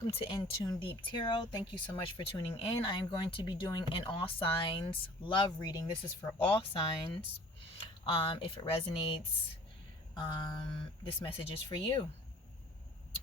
Welcome to InTuneDeep Tarot. Thank you so much for tuning in. I am going to be doing an all signs love reading. This is for all signs. If it resonates, this message is for you.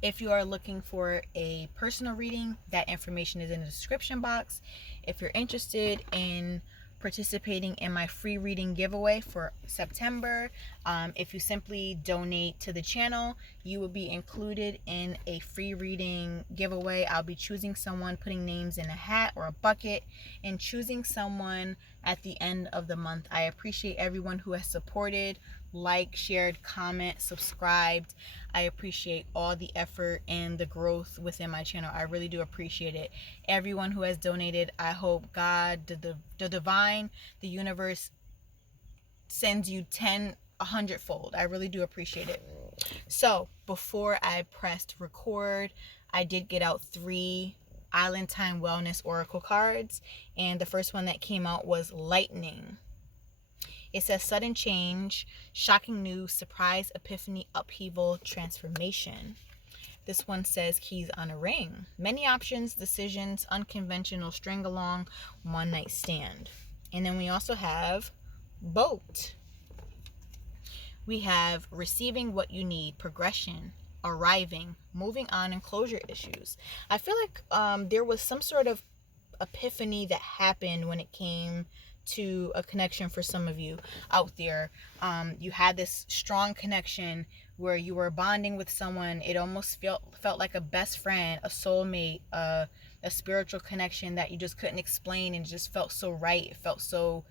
If you are looking for a personal reading, that information is in the description box. If you're interested in participating in my free reading giveaway for September, if you simply donate to the channel, you will be included in a free reading giveaway. I'll be choosing someone, putting names in a hat or a bucket, and choosing someone at the end of the month. I appreciate everyone who has supported, liked, shared, comment, subscribed. I appreciate all the effort and the growth within my channel. I really do appreciate it. Everyone who has donated, I hope God, the divine, the universe sends you 100-fold. I really do appreciate it. So before I pressed record, I did get out 3 Island Time Wellness Oracle cards, and the first one that came out was Lightning. It says sudden change, shocking news, surprise, epiphany, upheaval, transformation. This one says keys on a ring. Many options, decisions, unconventional string along, one night stand. And then we also have boat. We have receiving what you need, progression, arriving, moving on, and closure issues. I feel like there was some sort of epiphany that happened when it came to a connection for some of you out there. You had this strong connection where you were bonding with someone. It almost felt like a best friend, a soulmate, a spiritual connection that you just couldn't explain, and it just felt so right. It felt so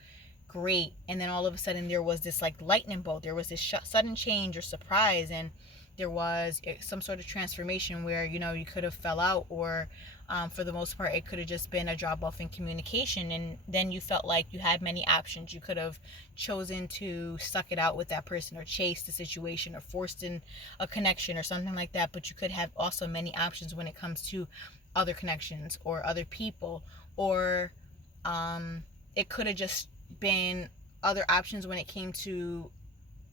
great. And then all of a sudden there was this like lightning bolt. There was this sudden change or surprise, and there was some sort of transformation where, you know, you could have fell out, or for the most part it could have just been a drop off in communication, and then you felt like you had many options. You could have chosen to suck it out with that person, or chase the situation, or forced in a connection or something like that, but you could have also many options when it comes to other connections or other people, or it could have just been other options when it came to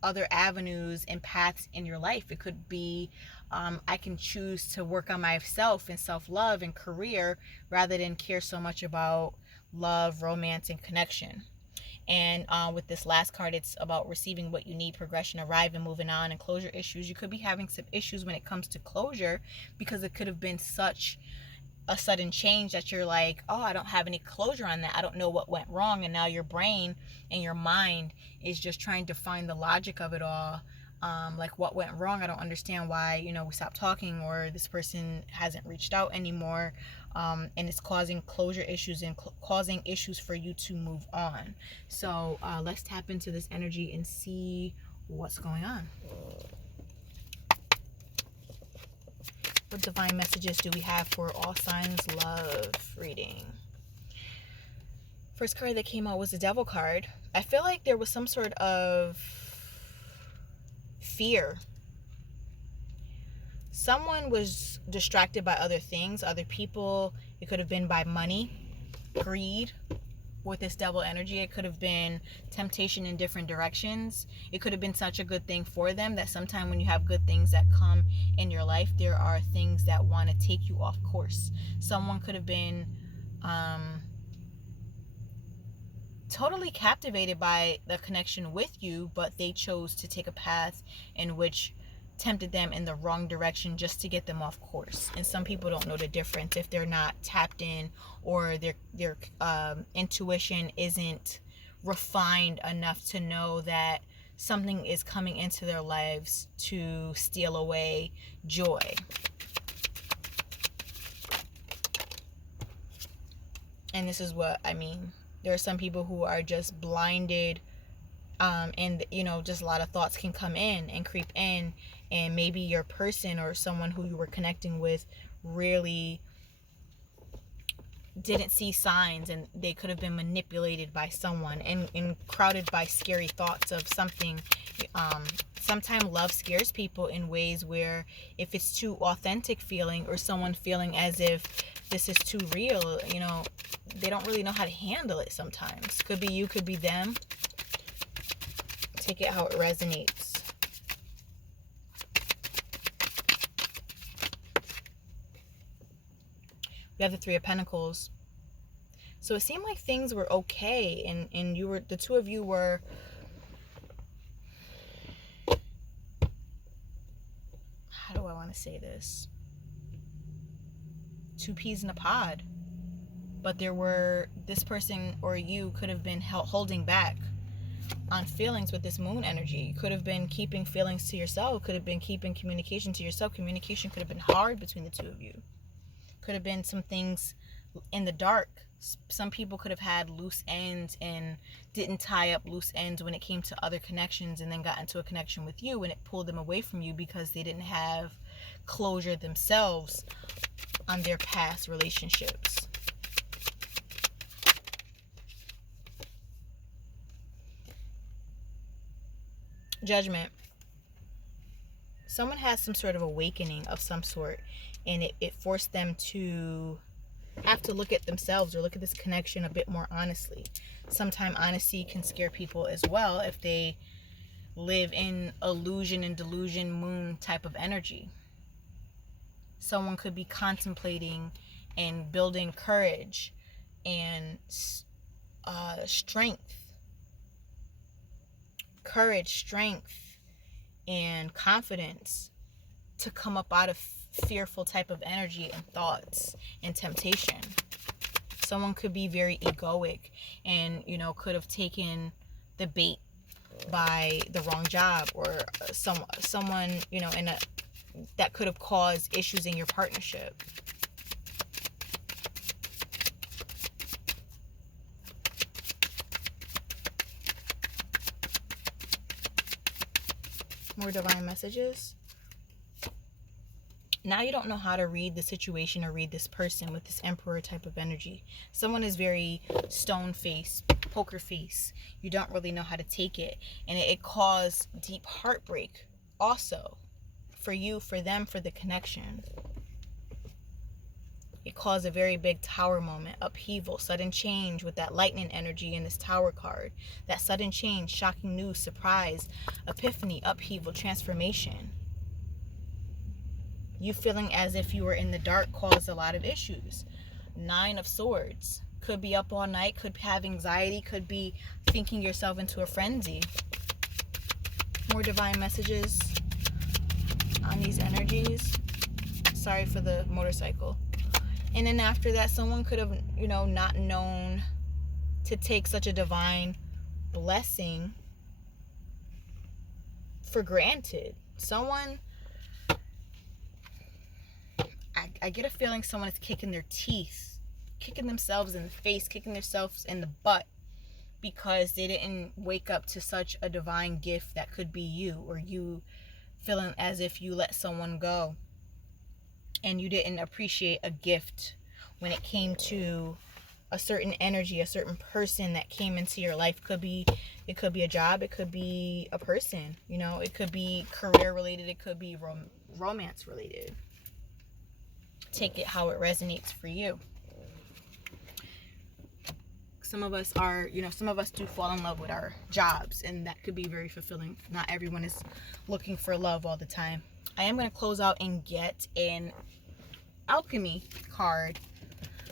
other avenues and paths in your life. It could be I can choose to work on myself and self-love and career rather than care so much about love, romance, and connection. And with this last card, it's about receiving what you need, progression, arriving, moving on, and closure issues. You could be having some issues when it comes to closure, because it could have been such a sudden change that you're like, oh, I don't have any closure on that. I don't know what went wrong. And now your brain and your mind is just trying to find the logic of it all. Like, what went wrong? I don't understand why, we stopped talking, or this person hasn't reached out anymore. And it's causing closure issues and causing issues for you to move on. So let's tap into this energy and see what's going on. What divine messages do we have for all signs love reading? First card that came out was the Devil card. I feel like there was some sort of fear. Someone was distracted by other things, other people. It could have been by money, greed. With this Devil energy, it could have been temptation in different directions. It could have been such a good thing for them that sometimes when you have good things that come in your life, there are things that want to take you off course. Someone could have been totally captivated by the connection with you, but they chose to take a path in which tempted them in the wrong direction just to get them off course. And some people don't know the difference if they're not tapped in, or their intuition isn't refined enough to know that something is coming into their lives to steal away joy. And this is what I mean. There are some people who are just blinded, and just a lot of thoughts can come in and creep in, and maybe your person or someone who you were connecting with really didn't see signs, and they could have been manipulated by someone and crowded by scary thoughts of something. Sometimes love scares people in ways where if it's too authentic feeling, or someone feeling as if this is too real, they don't really know how to handle it sometimes. Could be you, could be them. Take it how it resonates. You have the Three of Pentacles. So it seemed like things were okay, and you were, the two of you were, how do I want to say this? Two peas in a pod. But there were, this person or you could have been holding back on feelings with this moon energy. You could have been keeping feelings to yourself, could have been keeping communication to yourself. Communication could have been hard between the two of you. Could have been some things in the dark. Some people could have had loose ends and didn't tie up loose ends when it came to other connections, and then got into a connection with you and it pulled them away from you because they didn't have closure themselves on their past relationships. Judgment. Someone has some sort of awakening of some sort, and it forced them to have to look at themselves or look at this connection a bit more honestly. Sometimes honesty can scare people as well if they live in illusion and delusion moon type of energy. Someone could be contemplating and building courage and strength. Courage, strength, and confidence to come up out of fearful type of energy and thoughts and temptation. Someone could be very egoic and, could have taken the bait by the wrong job, or someone, that could have caused issues in your partnership. More divine messages. Now you don't know how to read the situation or read this person with this Emperor type of energy. Someone is very stone face, poker face. You don't really know how to take it. And it caused deep heartbreak also for you, for them, for the connection. It caused a very big tower moment, upheaval, sudden change with that lightning energy in this tower card. That sudden change, shocking news, surprise, epiphany, upheaval, transformation. You feeling as if you were in the dark caused a lot of issues. Nine of Swords. Could be up all night, could have anxiety, could be thinking yourself into a frenzy. More divine messages on these energies. Sorry for the motorcycle. And then after that, someone could have, not known to take such a divine blessing for granted. Someone, I get a feeling someone is kicking their teeth, kicking themselves in the face, kicking themselves in the butt because they didn't wake up to such a divine gift that could be you, or you feeling as if you let someone go and you didn't appreciate a gift when it came to a certain energy, a certain person that came into your life. It could be a job, it could be a person, it could be career related, it could be romance related. Take it how it resonates for you. Some of us are, some of us do fall in love with our jobs, and that could be very fulfilling. Not everyone is looking for love all the time. I am going to close out and get an alchemy card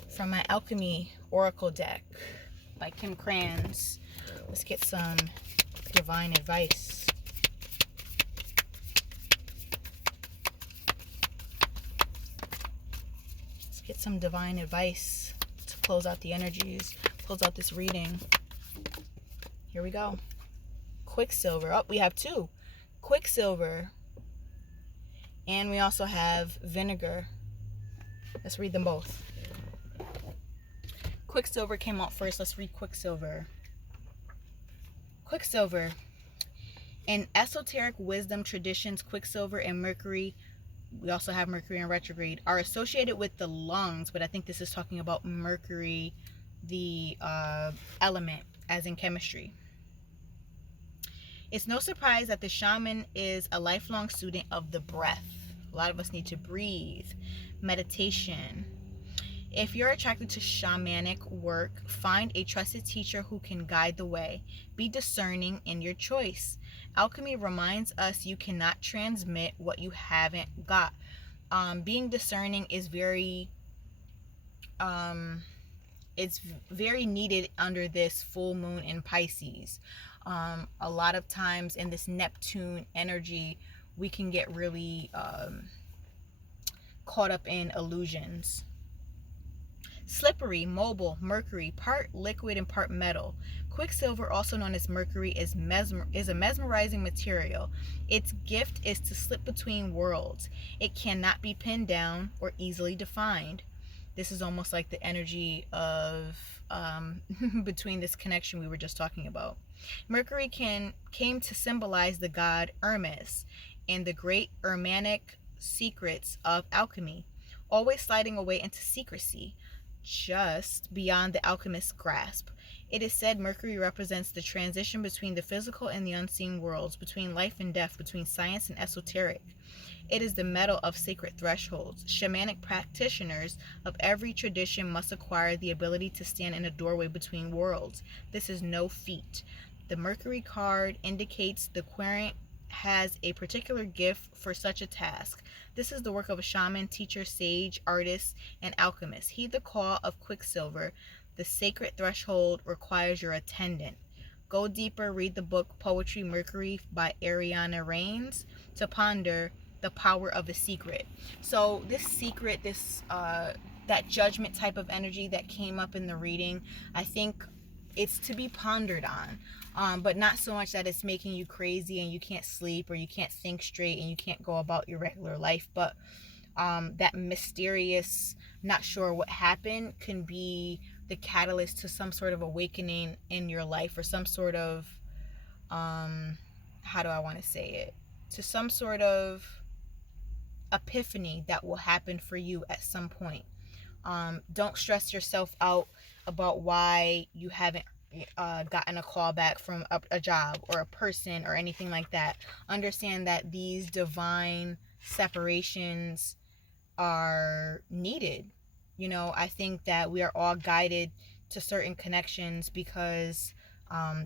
from my alchemy oracle deck by Kim Kranz. Let's get some divine advice. Let's get some divine advice to close out the energies, close out this reading. Here we go. Quicksilver. Oh, we have two. Quicksilver. And we also have vinegar. Let's read them both. Quicksilver came out first. Let's read Quicksilver. Quicksilver. In esoteric wisdom traditions, Quicksilver and Mercury, we also have Mercury in retrograde, are associated with the lungs, but I think this is talking about Mercury, the element, as in chemistry. It's no surprise that the shaman is a lifelong student of the breath. A lot of us need to breathe. Meditation. If you're attracted to shamanic work, find a trusted teacher who can guide the way. Be discerning in your choice. Alchemy reminds us you cannot transmit what you haven't got. Being discerning is very it's very needed under this full moon in Pisces. A lot of times in this Neptune energy, we can get really caught up in illusions. Slippery, mobile, mercury, part liquid and part metal. Quicksilver, also known as mercury, is a mesmerizing material. Its gift is to slip between worlds. It cannot be pinned down or easily defined. This is almost like the energy of between this connection we were just talking about. Mercury came to symbolize the god Hermes and the great Hermetic secrets of alchemy, always sliding away into secrecy, just beyond the alchemist's grasp. It is said Mercury represents the transition between the physical and the unseen worlds, between life and death, between science and esoteric. It is the metal of sacred thresholds. Shamanic practitioners of every tradition must acquire the ability to stand in a doorway between worlds. This is no feat. The Mercury card indicates the querent has a particular gift for such a task. This is the work of a shaman, teacher, sage, artist, and alchemist. Heed the call of Quicksilver. The sacred threshold requires your attendant. Go deeper, read the book Poetry Mercury by Ariana Reigns to ponder the power of a secret. So this secret, this that judgment type of energy that came up in the reading, I think it's to be pondered on, but not so much that it's making you crazy and you can't sleep or you can't think straight and you can't go about your regular life, but that mysterious, not sure what happened, can be the catalyst to some sort of awakening in your life, or some sort of how do I want to say it, to some sort of epiphany that will happen for you at some point. Don't stress yourself out about why you haven't gotten a call back from a job or a person or anything like that. Understand that these divine separations are needed. You know, I think that we are all guided to certain connections because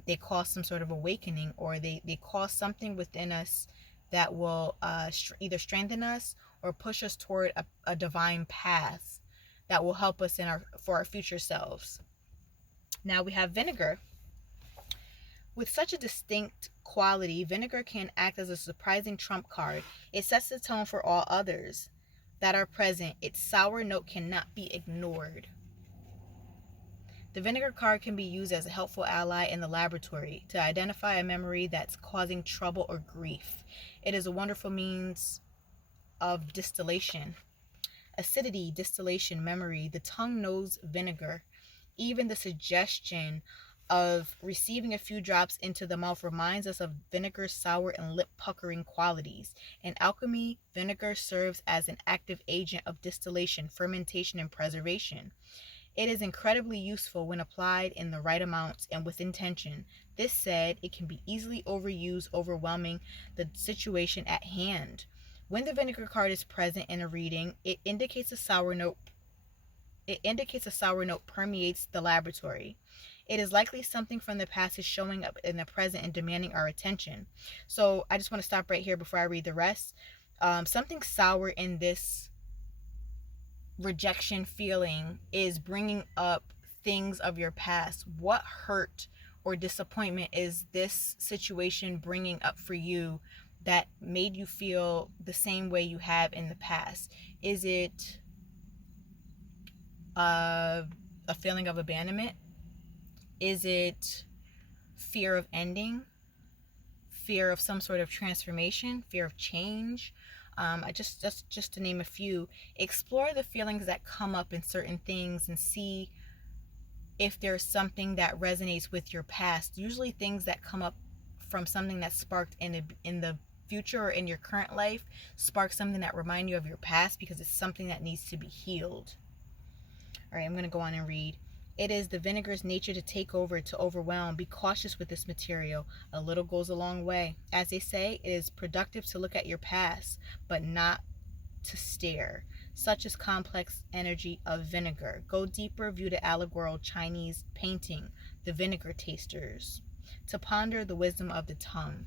they cause some sort of awakening, or they cause something within us that will either strengthen us or push us toward a divine path that will help us for our future selves. Now we have vinegar. With such a distinct quality, vinegar can act as a surprising trump card. It sets the tone for all others that are present. Its sour note cannot be ignored. The vinegar card can be used as a helpful ally in the laboratory to identify a memory that's causing trouble or grief. It is a wonderful means of distillation. Acidity, distillation, memory. The tongue knows vinegar. Even the suggestion of receiving a few drops into the mouth reminds us of vinegar's sour and lip-puckering qualities. In alchemy, vinegar serves as an active agent of distillation, fermentation, and preservation. It is incredibly useful when applied in the right amounts and with intention. This said, it can be easily overused, overwhelming the situation at hand. When the vinegar card is present in a reading, it indicates a sour note permeates the laboratory. It is likely something from the past is showing up in the present and demanding our attention. So I just want to stop right here before I read the rest. Something sour in this rejection feeling is bringing up things of your past. What hurt or disappointment is this situation bringing up for you that made you feel the same way you have in the past? Is it a feeling of abandonment? Is it fear of ending? Fear of some sort of transformation? Fear of change? Just to name a few. Explore the feelings that come up in certain things and see if there's something that resonates with your past. Usually things that come up from something that's sparked in the future or in your current life spark something that remind you of your past, because it's something that needs to be healed. All right, I'm going to go on and read. It is the vinegar's nature to take over, to overwhelm. Be cautious with this material. A little goes a long way. As they say, it is productive to look at your past, but not to stare. Such is complex energy of vinegar. Go deeper, view the allegorical Chinese painting, The Vinegar Tasters, to ponder the wisdom of the tongue.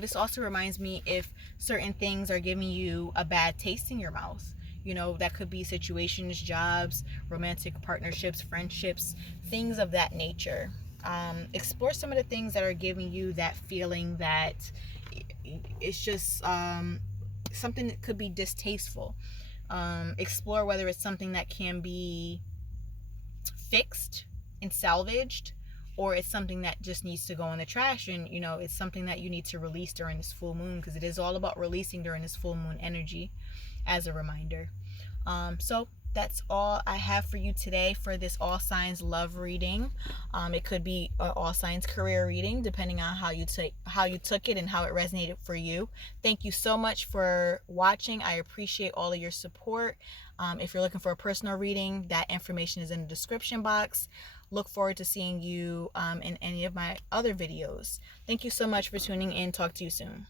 This also reminds me, if certain things are giving you a bad taste in your mouth, You know, that could be situations, jobs, romantic partnerships, friendships, things of that nature. Explore some of the things that are giving you that feeling that it's just something that could be distasteful. Explore whether it's something that can be fixed and salvaged, or it's something that just needs to go in the trash, and you know, it's something that you need to release during this full moon, because it is all about releasing during this full moon energy, as a reminder. So that's all I have for you today for this all signs love reading. It could be all signs career reading, depending on how you took it and how it resonated for you. Thank you so much for watching. I appreciate all of your support. If you're looking for a personal reading, that information is in the description box. Look forward to seeing you in any of my other videos. Thank you so much for tuning in. Talk to you soon.